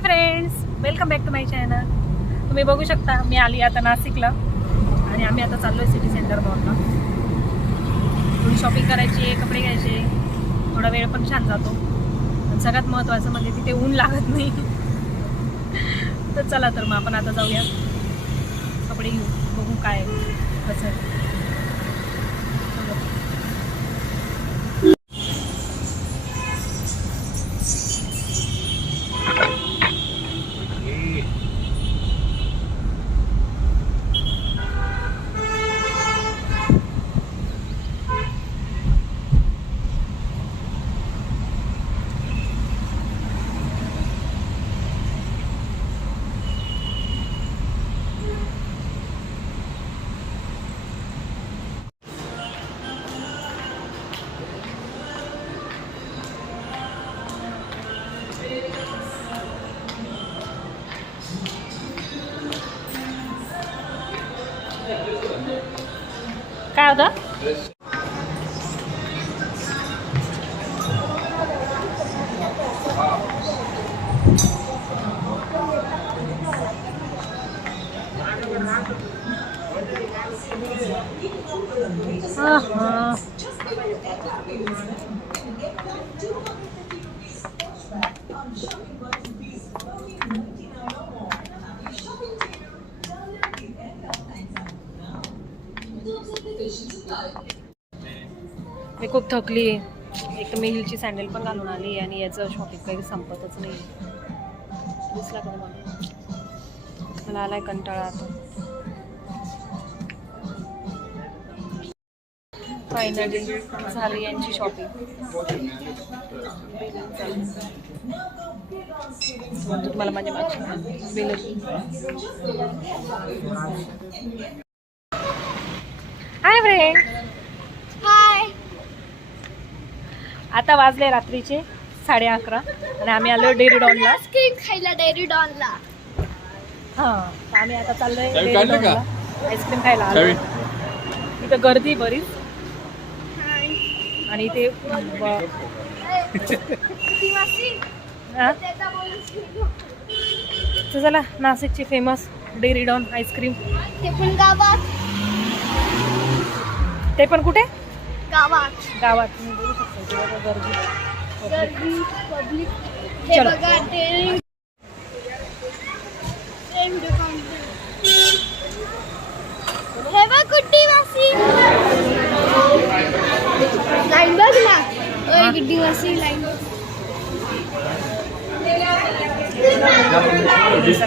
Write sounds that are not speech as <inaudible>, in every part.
Hi friends welcome back to my channel तुम्ही बघू शकता मी आली आता नाशिकला आणि आम्ही आता चाललोय सिटी सेंटर मॉलला थोडी शॉपिंग करायची आहे कपडे घ्यायचे थोडा वेळ पण छान जातो. सगळ्यात महत्त्वाचं म्हणजे तिथे ऊन लागत नाही. तर चला तर मग आपण आता जाऊया. कपडे घेऊ बघू काय आहे, कसं काय मी खूप थकली. आहे एक तर मी हिलची सँडल पण घालून आली आणि याचं शॉपिंग काही संपतच नाही. दिसला का मला मला आलाय कंटाळा आता. फायनली झाली यांची शॉपिंग तुम्हाला माझ्या मागची. बिल हाय फ्रेंड हाय आता वाजले रात्रीचे साडे अकरा आणि आम्ही आलो डेअरी डॉनला. आईस्क्रीम खायला डेअरी डॉनला. हा आम्ही आता चाललोय चावी डेअरी काढली का? डॉनला. आईस्क्रीम खायला आलो. चावी? इथं गर्दी बरीच. आणि इथे ब- ती मासी? हा? त्याचा बोलून तर चला नाशिकची फेमस डेअरी डॉन आईस्क्रीम. ते पण गावात. ते पण कुठे? गावात. गावात. तुम्ही बघू शकता इथे बघा गर्दी गर्दी पब्लिक हे चलो. बघा डेअरी हे बघ कुट्टी मासी लाईन बघ ना हा. ओय गुड्डी मासी लाईन जसा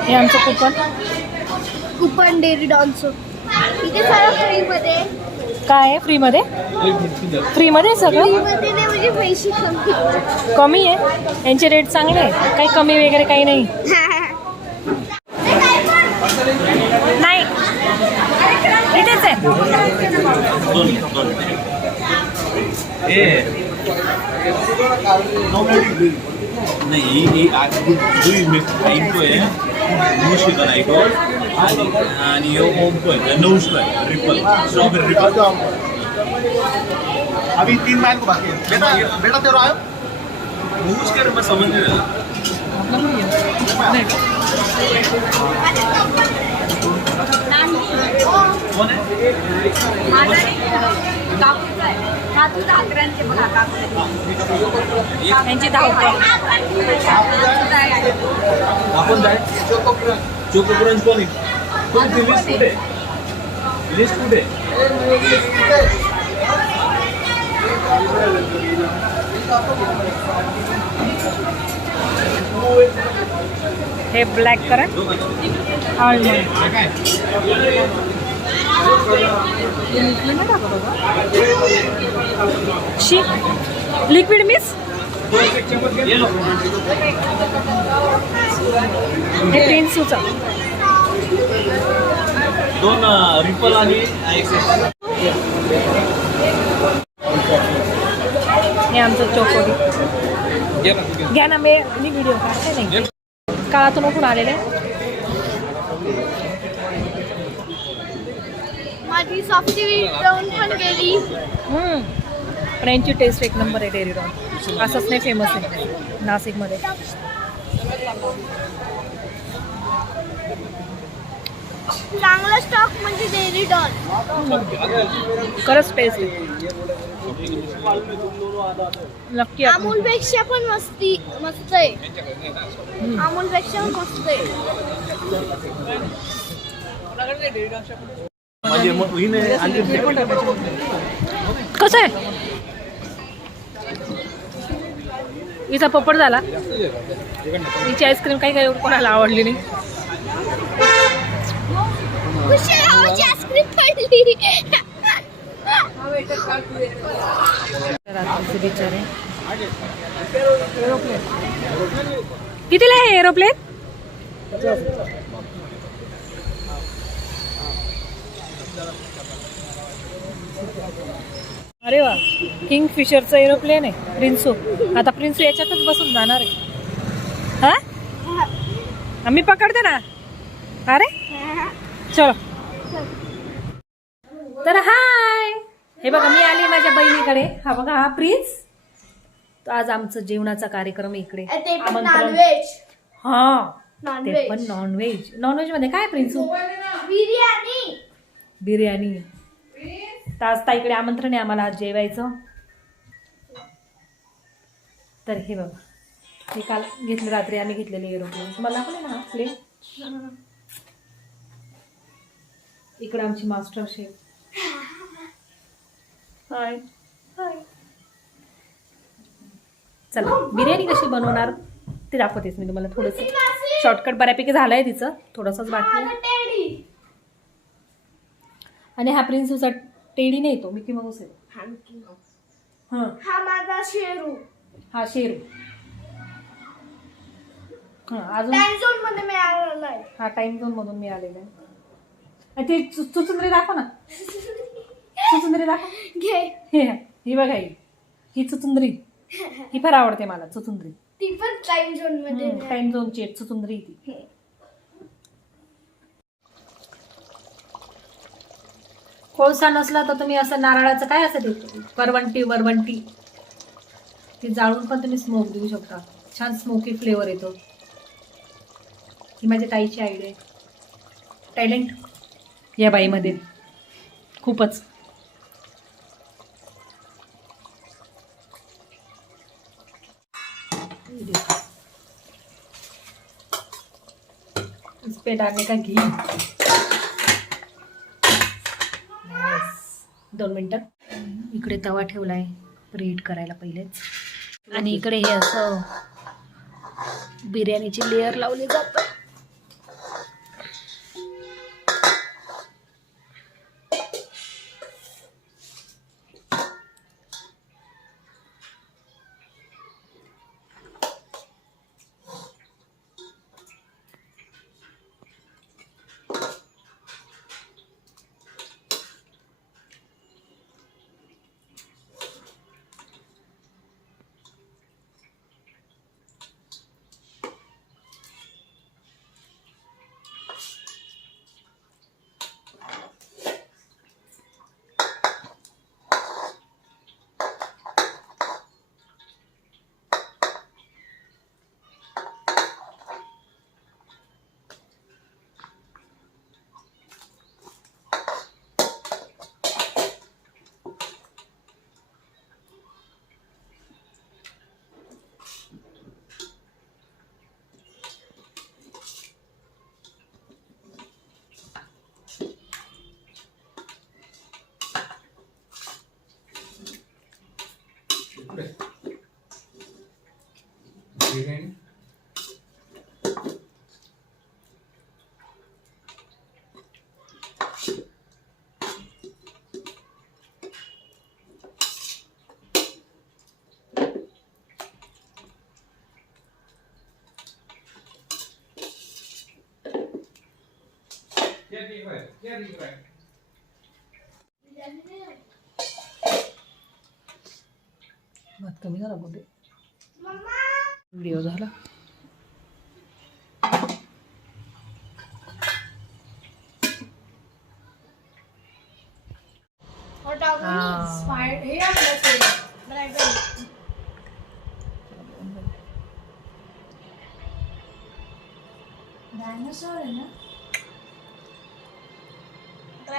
हे आमचं कुपन कुपन डेअरी डॉनचं इथे सगळं फ्रीमध्ये काय आहे? फ्रीमध्ये फ्रीमध्ये आहे सगळं? फ्रीमध्ये नाही म्हणजे पैसे कमी. कमी आहे. यांचे रेट चांगले आहे. काही कमी वगैरे काही नाही. नाही. इथेच आहे. नाही ही आज दुई मिक्स ऐकतोय नऊशे तर ऐको आणि आणि ह्यो ओमतोय नऊशे ट्रिपल स्ट्रॉबेरी ट्रिपल अभी तीन मैन को बाकी है। बेटा बेटा तेरा आयो। नऊश के मैं समझ नहीं रहा। कौन है यांची आपण जाय. चोको कोण? आहे तुमची लिस्ट कुठे? लिस्ट कुठे? Thank you. हे ब्लॅक करा. शी लिक्विड मिस हे प्रिन्सूचा दोन रिपल आणि हे आमचं चोकोडी घ्या ना मी व्हिडिओ काढते नाही. काळातून उठून आलेले? माझी सॉफ्टी जाऊन पण गेली. हम्म. पण यांची टेस्ट एक नंबर आहे डेअरी रॉन असंच नाही फेमस आहे. नाशिकमध्ये. चांगला स्टॉक म्हणजे डेअरी डॉल खरंच टेस्ट आहे. नक्की अमूल पेक्षा पण मस्ती मस्त आहे अमूल पेक्षा पण मस्त आहे म्हणजे आणली कसं आहे? हिचा पपड झाला. हिची आईस्क्रीम काही काही कोणाला आवडली नाही. खुशी गावाची आईस्क्रीम पडली रात्रीचे बिचारे कितीला आहे एरोप्लेन अरे वा किंग फिशरचं एरोप्लेन आहे प्रिन्सू आता प्रिन्सू याच्यातच बसून जाणार आहे. हा? आम्ही पकडते ना? अरे? चलो. तर हा हे बघा मी आली माझ्या बहिणीकडे. हा बघा हा प्रिन्स. तर आज आमचं जेवणाचा कार्यक्रम आहे इकडे. ते पण आमंत्रण. नॉनव्हेज हा ते पण नॉनव्हेज नॉनव्हेजमध्ये काय प्रिन्सू? बिर्याणी. बिर्याणी. तर आज ताईकडे आमंत्रण आहे आम्हाला आज जेवायचं. तर हे बघा हे काल घेतले रात्री आम्ही घेतलेले एरोप्लेन तुम्हाला दाखवले ना प्लेन इकडे आमची मास्टर शेफ. हाय हाय चला बिर्याणी कशी बनवणार ते दाखवतेच मी तुम्हाला थोडंसं. शॉर्टकट बऱ्यापैकी झालंय तिचं. थोडंसंच बाकी आहे. आणि हा प्रिन्सूचा टेडी नाही तो मिकी माऊस आहे. हा हा. माझा शेरू. हा शेरू. हा अजून? टाइम झोनमध्ये मिळालेला आहे. हा टाइम झोन मधून मिळालेला आहे. आणि ते चुचुंदरी दाखव ना. <laughs> चुचुंदरी दाखव. घे. हे ही बघा ही. ही चुचुंदरी <laughs> ही फार आवडते मला चुचुंदरी ती पण टाइम झोनमध्ये टाइम झोनची चुचुंदरी ती. कोळसा नसला तर तुम्ही असं नारळाचं काय असं ते वरवंटी वरवंटी. ती जाळून पण तुम्ही स्मोक देऊ शकता. छान स्मोकी फ्लेवर येतो. ही माझ्या ताईची आयडिया आहे. टॅलेंट या बाईमध्ये. खूपच. पे डालने का घी दोन मिनटं. इकडे तवा ठेवलाय रीड करायला पहिलेच. आणि इकडे हे असं बिर्याणीची लेअर लावली जात. भात कमी झाला कुठे? व्हिडिओ झाला. हा. हे. डायनासोर आहे ना?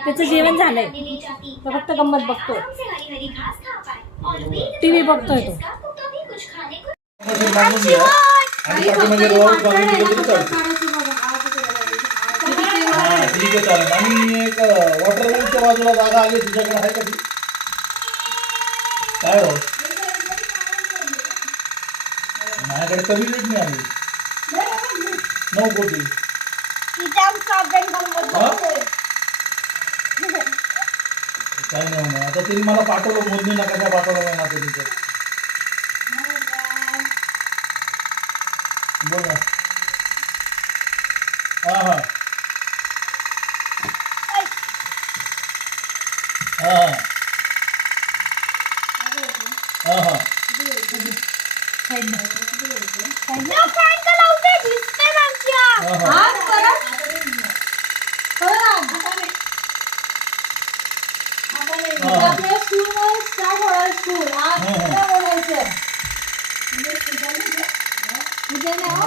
त्याचं जेवण झालंय. तो फक्त गंमत बघतो टीव्ही बघतोय तो. ठीक आहे चालेल आणि एक वॉटर वेलच्या बाजूला जागा आली तुझ्याकडे आहे का ती काय हो माझ्याकडे कमी रेट नाही आली नऊ कोटी हा? काय नाही होणार. आता तरी मला पाठवलं मोजणी नका काय पाठवलं नाही ना तरी तर. बोला. हा हा. हा हा. हा हा, हा. हा. आपल्या स्कूलमध्ये स्टार्ट होणार स्कूल आज हा, हा.